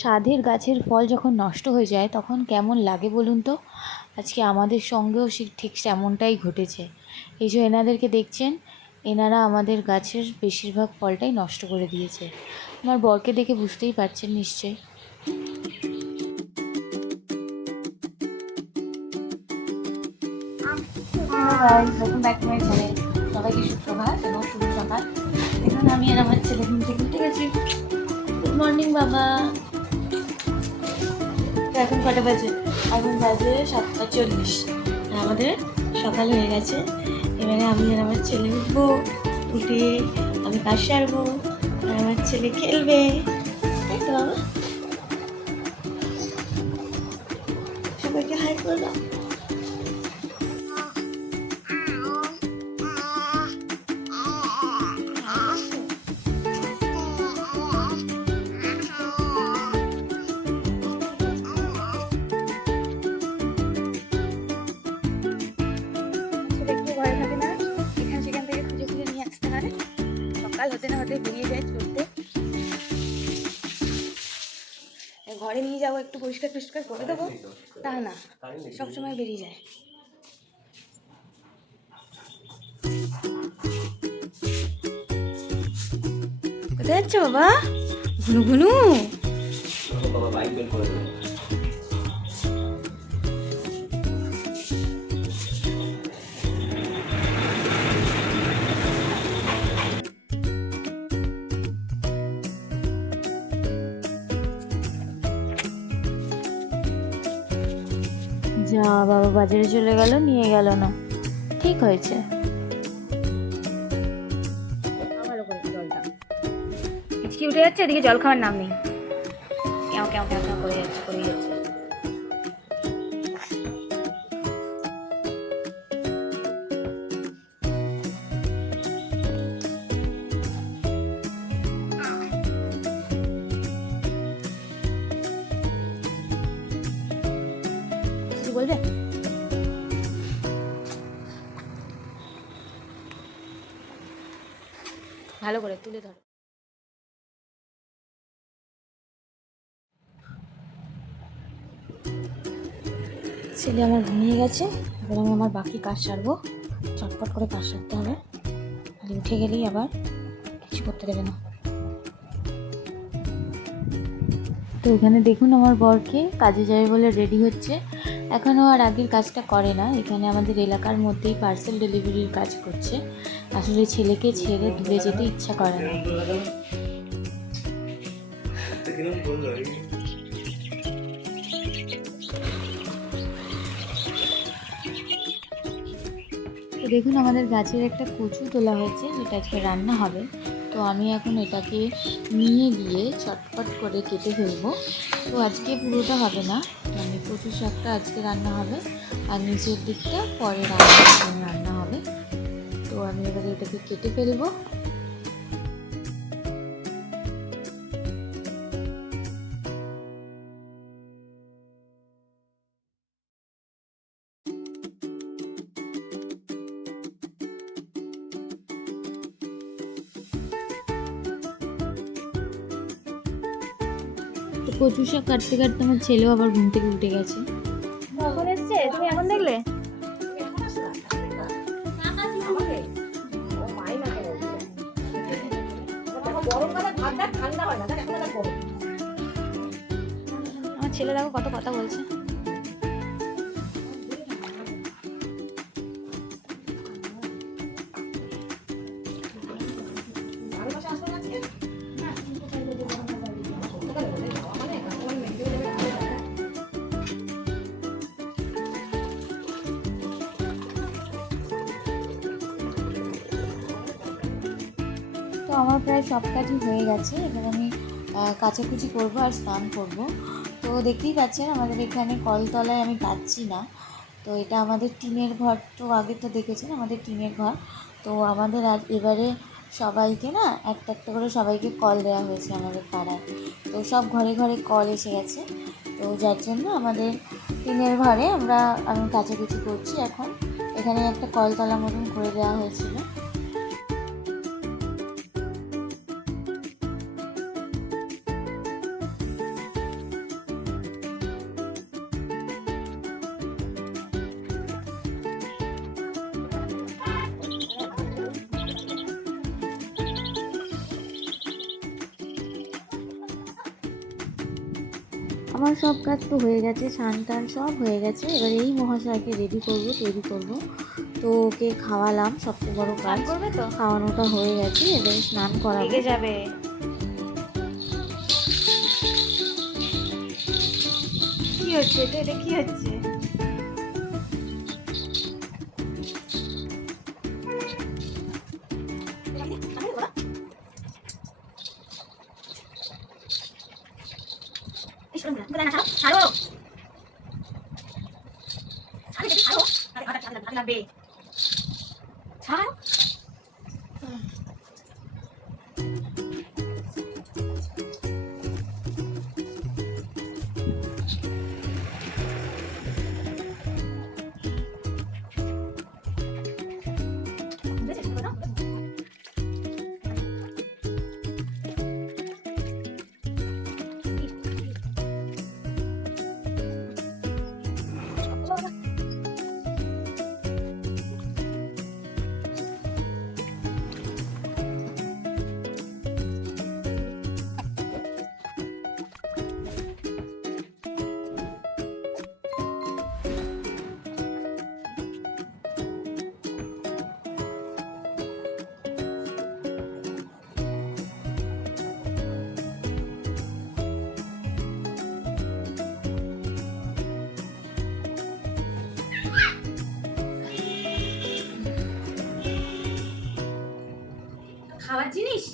স্বাদের গাছের ফল যখন নষ্ট হয়ে যায় তখন কেমন লাগে বলুন তো। আজকে আমাদের সঙ্গেও ঠিক তেমনটাই ঘটেছে। এই যে এনাদেরকে দেখছেন, এনারা আমাদের গাছের বেশিরভাগ ফলটাই নষ্ট করে দিয়েছে। আমার বরকে দেখে বুঝতেই পারছেন নিশ্চয়ই। সবাইকে সুপ্রভাত এবং শুভ সকাল। দেখুন আমি আর আমার ছেলে ঘুম থেকে উঠে গেছি। গুড মর্নিং বাবা। এখন কটা বাজে? এখন বাজে 7:40। আমাদের সকাল হয়ে গেছে। এবারে আমি আর আমার ছেলে উঠবো, উঠে আমি কাজ সারবো আর আমার ছেলে খেলবে, তাই তো বাবা? সবাইকে হাই করলাম। সকাল হতে না হতে বেরিয়ে যায় চলতে। ঘরে নিয়ে যাবো, একটু পরিষ্কার টরিষ্কার করে দেবো, তা না সবসময় বেরিয়ে যায়। কোথায় যাচ্ছ বাবা? ঘুনু ঘুনু। যা বাবা বাজারে চলে গেল, নিয়ে গেল না। ঠিক হয়েছে। ভালো করে জলটা হিচকি উঠে যাচ্ছে, এদিকে জল খাওয়ার নাম নেই। কেউ কেউ কেউ কেউ করে যাচ্ছে, করে যাচ্ছে। বলবে ভালো করে তুলে ধরো। ছেলে আমার ঘুমিয়ে গেছে, এবার আমি আমার বাকি কাজ সারবো। চটপট করে কাজ সারতে হবে, খালি উঠে গেলেই আবার কিছু করতে দেবে না। তো এখানে দেখুন আমার বরকে কাজে যাবে বলে রেডি হচ্ছে। এখনও আর আগের কাজটা করে না, এখানে আমাদের এলাকার মধ্যেই পার্সেল ডেলিভারির কাজ করছে। আসলে ছেলেকে ছেড়ে দূরে যেতে ইচ্ছা করে না। তো দেখুন আমাদের গাছের একটা কচু তোলা হয়েছে, যেটা আজকে রান্না হবে। তো আমি এখন এটাকে নিয়ে গিয়ে চটপট করে কেটে ফেলবো। তো আজকে পুরোটা হবে না, মানে কচু শাকটা আজকে রান্না হবে আর নিচের দিকটা পরে রান্না হবে। তো আমি এবারে এটাকে কেটে ফেলবো। তো কচু শাক কাটতে কাটতে আমার ছেলেও আবার ঘুম থেকে উঠে গেছে। কখন এসছে? তুমি এখন দেখলে? আমার ছেলে দেখো কত কথা বলছে। তো আমার প্রায় সব কাজই হয়ে গেছে, এবার আমি কাচাকুচি করবো আর স্নান করব। তো দেখতেই পাচ্ছেন আমাদের এখানে কলতলায় আমি পাচ্ছি না। তো এটা আমাদের টিনের ঘর, তো আগে তো দেখেছেন আমাদের টিনের ঘর। তো আমাদের এবারে সবাইকে না একটা একটা করে সবাইকে কল দেওয়া হয়েছে আমাদের পাড়ায়। তো সব ঘরে ঘরে কল এসে গেছে। তো যার জন্য আমাদের টিনের ঘরে আমি কাচাকুচি করছি এখন। এখানে একটা কলতলা মতন করে দেওয়া হয়েছিল। আমার সব কাজ তো হয়ে গেছে, স্নান টান সব হয়ে গেছে। এবার এই মহাশয়কে রেডি করব, তৈরি করব। তো ওকে খাওয়ালাম, সবচেয়ে বড় কাজ করবে তো, খাওয়ানোটা হয়ে গেছে, এবার স্নান করাবো। যাবে। কি হচ্ছে এটা কি হচ্ছে? ছাড়ো খাবার জিনিস।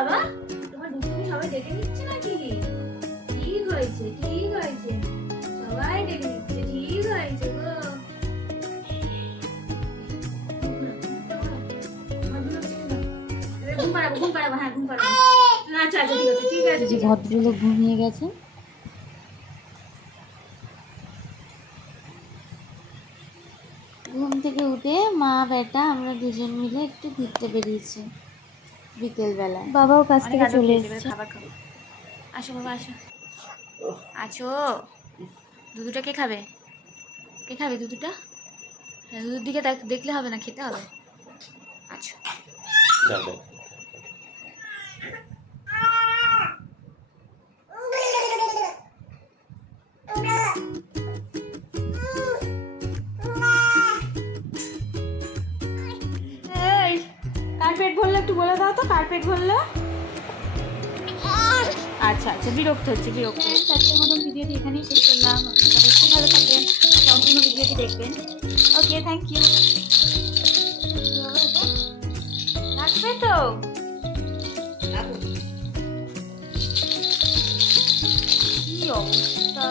বাবা, তোমার দুষ্টুমি সবাই দেখে নিচ্ছে নাকি? ঠিক হয়েছে, ঠিক হয়েছে, সবাই দেখে নিচ্ছে, ঠিক হয়েছে গো। ঘুম পাড়াবো, ঘুম পাড়াবো, হ্যাঁ ঘুম পাড়াবো। আচ্ছা আচ্ছা ঠিক আছে, ঠিক আছে। যে ভদ্রলোক ঘুমিয়ে গেছে। ঘুম থেকে উঠে মা বেটা আমরা দুজন মিলে একটু ঘুরতে বেরিয়েছি বিকেলবেলায়। বাবাও কাছ থেকে চলে এসেছে। খাবার খাবো। আসো বাবা, আসো আছো। দুধুটা কে খাবে? কে খাবে দুধুটা? হ্যাঁ, দুধুর দিকে দেখলে হবে না, খেতে হবে। আচ্ছা কার পেট ভরলো একটু বলে দাও তো, কার পেট ভরলো? আচ্ছা আচ্ছা, বিরক্ত হচ্ছে, বিরক্ত হচ্ছে। আজকের মতন ভিডিওটি এখানেই শেষ করলাম। সবাই খুব ভালো থাকবেন, সম্পূর্ণ ভিডিওটি দেখবেন। ওকে, থ্যাংক ইউ। লাগবে তো। অবস্থা।